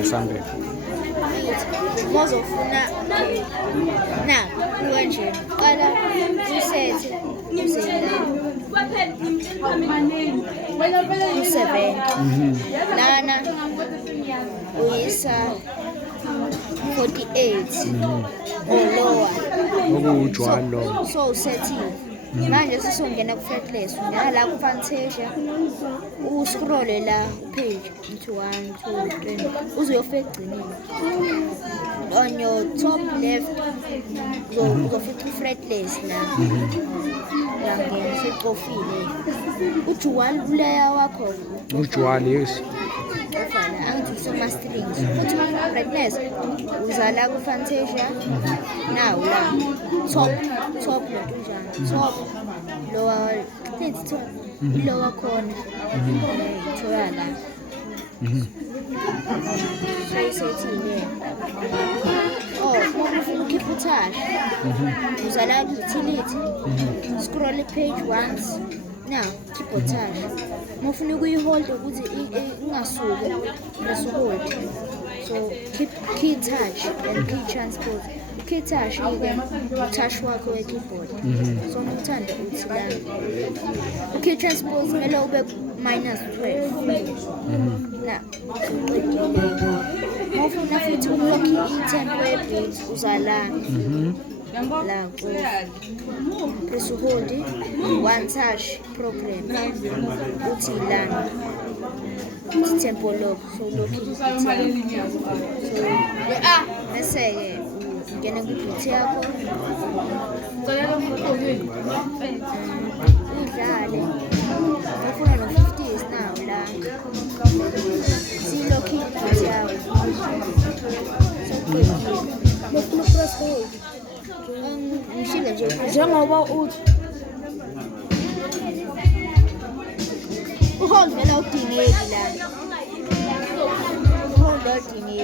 ngesambela. Mozofuna na kanje qala usethe u7 lana uyisa 48 lower Okujwalo lo. so usethile manje sesongena ku-fretless nala ku-Fantasia uscrolle la page into 1 2 3 uzofika ekugcineni on your top left uzofika ku-fretless la ngena seqofile ujuwali kuleya wakho Ujwali yes. ofana angithi usema-strings uthi brightness uzala ku-Fantasia now la top lotunjani top lower clearly top lower corner thola la seyisethile ufuna ukhipha uthashe uzala ku-utility scroll page once now keep uthashe mufuna ukuyihold ukuthi ingasuki press hold so keep key touch and key transpose key touch ke touch wakho we-keyboard so ngithanda uthi la key transpose kumele ube -12 na mufuna futhi ulokhi i-tempo ye-beat uzala la press hold one touch program uthi lana uthi tempo lock so lock bese-ke ungena ku-beat yakho idlale ufuna no-50s naw la siyilokhi i-beat yakho mufuna press hold ngishile nje njengoba uthi uhold vele awudingeki lana uhold awudingeki